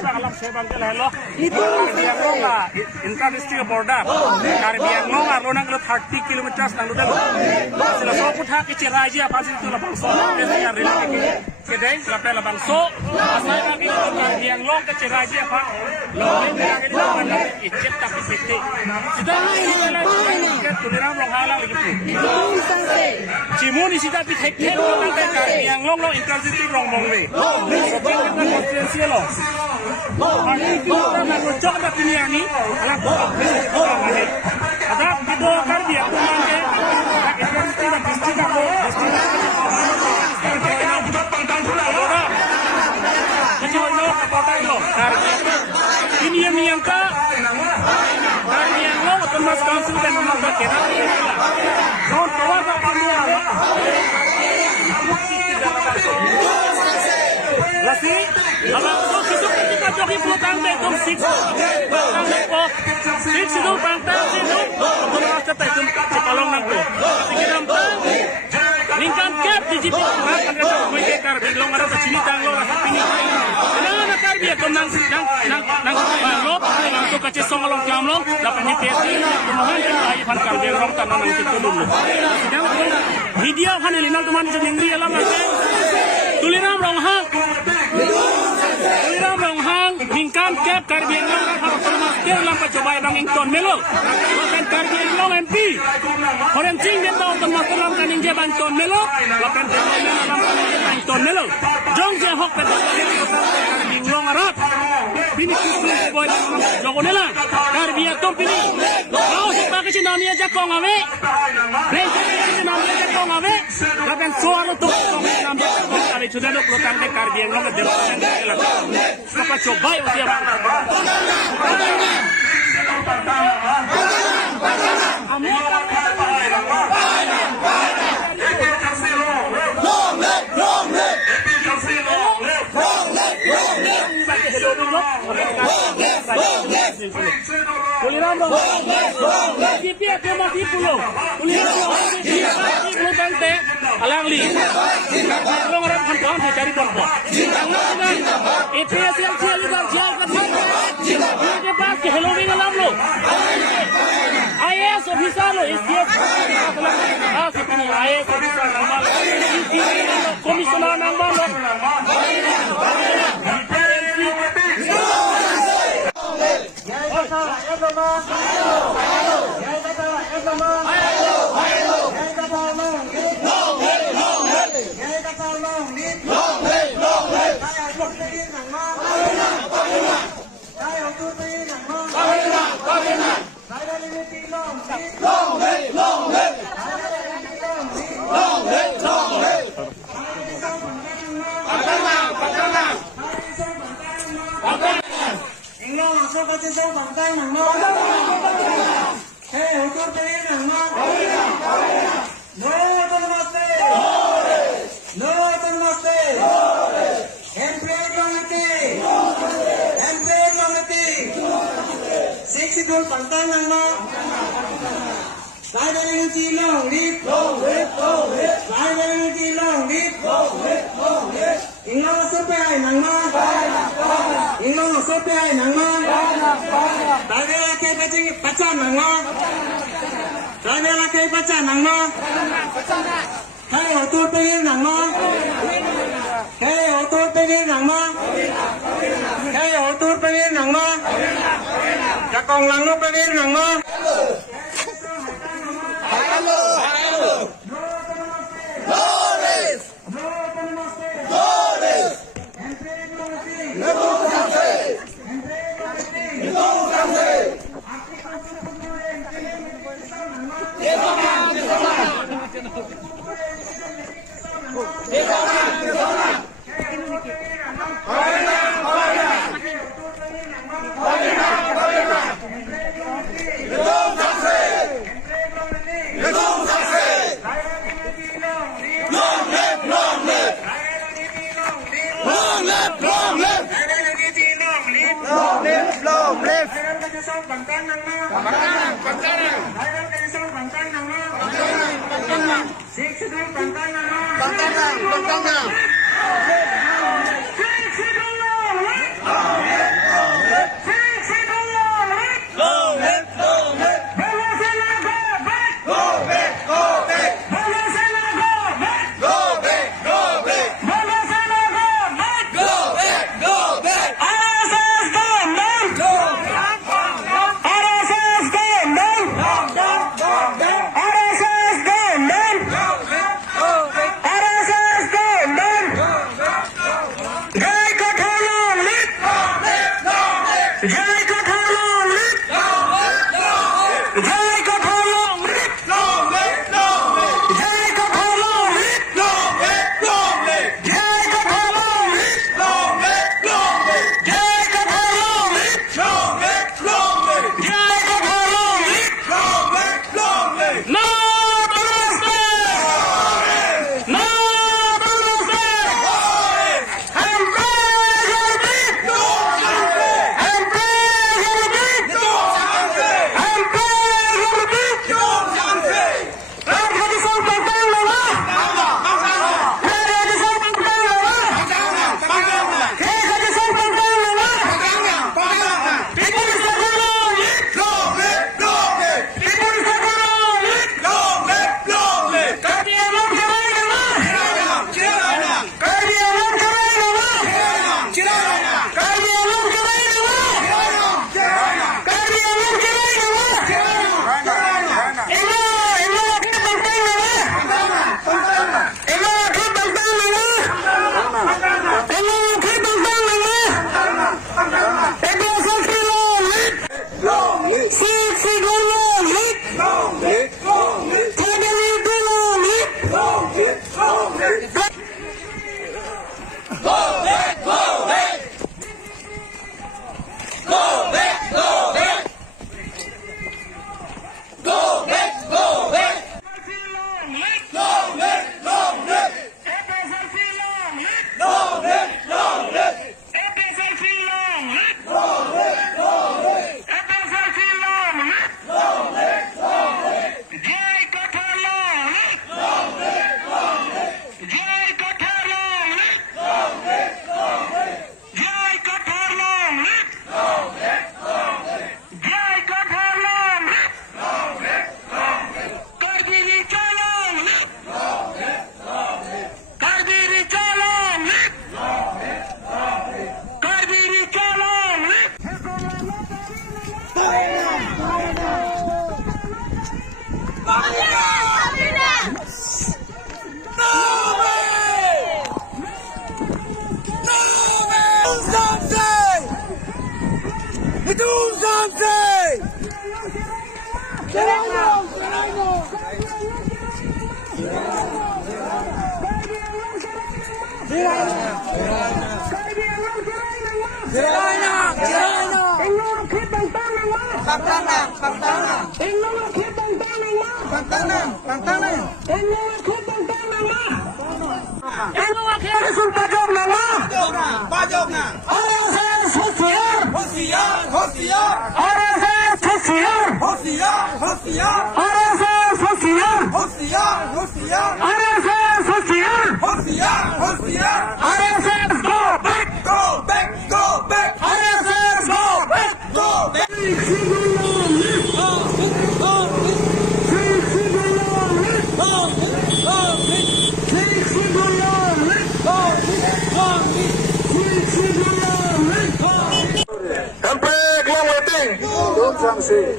alam sebang ke lelo Karbiang long la intra-district border Karbiang long lo nang 30 kilometers nang dulu sila so putha ke raja pasin tu labang so ya rela ke dai lapel labang so asal ka Karbiang long ke raja pa lo ni nang icet tapi sete sudah ke tulirang long halang lagi Cimuni sida pi thek thek lo nang Karbiang long lo intra-district long mong we konstitusi lo hari kita nak cocok dah pilih ni alat ada kita Karbiang tu mana intra-district dan district lo ini yang ka Karbiang lo termas council dan membuat kena non kawan Lasi, abang so kita ketika joki pelutang betul six, pelutang betul six itu pantang itu, terus kita itu cepalong nangko. Pikiran bang, lingkar cap di jipi, makan kita kuih Karbiang long ada sini tanglo rasa pini. Kenapa Karbiang tu nang lo, langsung kacau songalong jamlong, dapat ni pesi, kemudian kita ayi pan Karbiang long tanah nang kita dulu. Video kan elinal tu mana jenengri alam macam tuliram long hang. Mingkan kep Karbiang long harus termasuk dalam percobaan bang Ington Melo. Bahkan Karbiang long MP. Orang cing dia tahu termasuk dalam kaning je Ington Melo. Bahkan dalam Ington Melo. Jong je hok petak Karbiang long arat. Bini kusul boy jogonela. Karbiang tom pini. Kau sepakai si namanya jakong ave. Mereka si namanya jakong ave. Bahkan suara tu namanya jakong ave sudah dok lotang de Karbiang long ada apa coba ya dia bang Kuliran dong. Kipi aku masih pulau. Kuliran dong. Kipi pulau tante. Alang li. Kalau orang kantor saya cari contoh. Itu yang sial juga sial kan. Dia pas ke Halloween alam lo. IAS officer lo. Seperti IAS officer normal. Komisioner normal lo. Jakong langu pengen nango. Bangkang. Jai Katharlong Lit! Jai Katharlong Lit! Jai Katharlong Lit! Jai Katharlong Lit! Jai Katharlong Lit! Jai Katharlong Lit! No Namaste! No Namaste!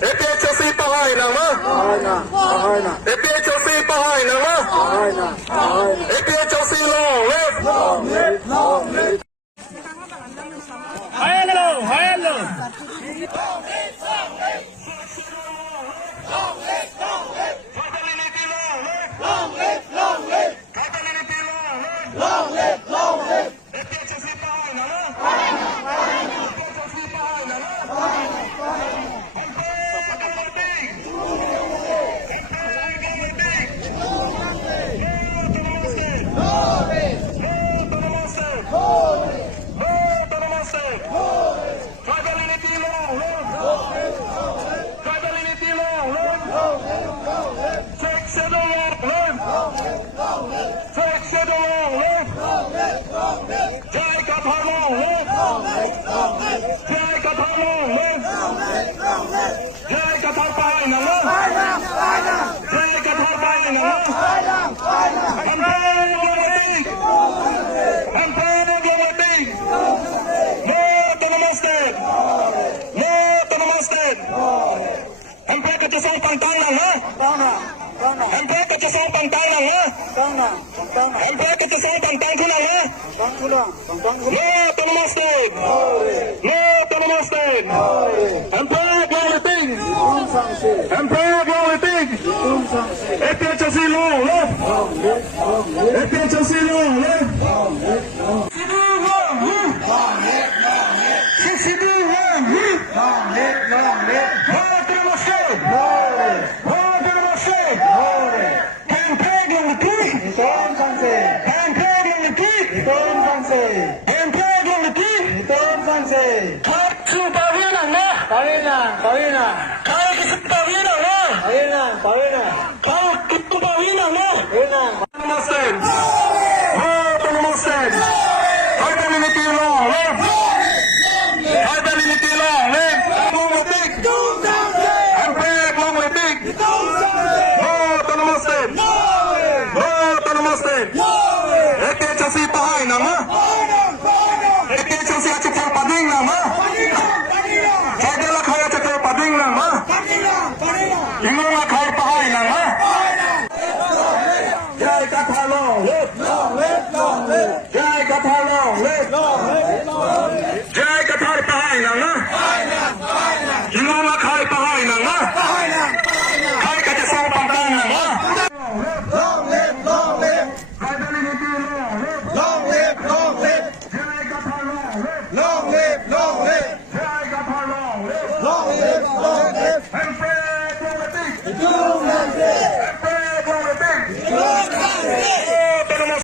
APHC pahay nama. APHC pahay nama. APHC long live. Hello, hello. No, Namaste. Sen. Empire Goliting. Empire Goliting. FHC Law, left. FHC Law, left. Nama.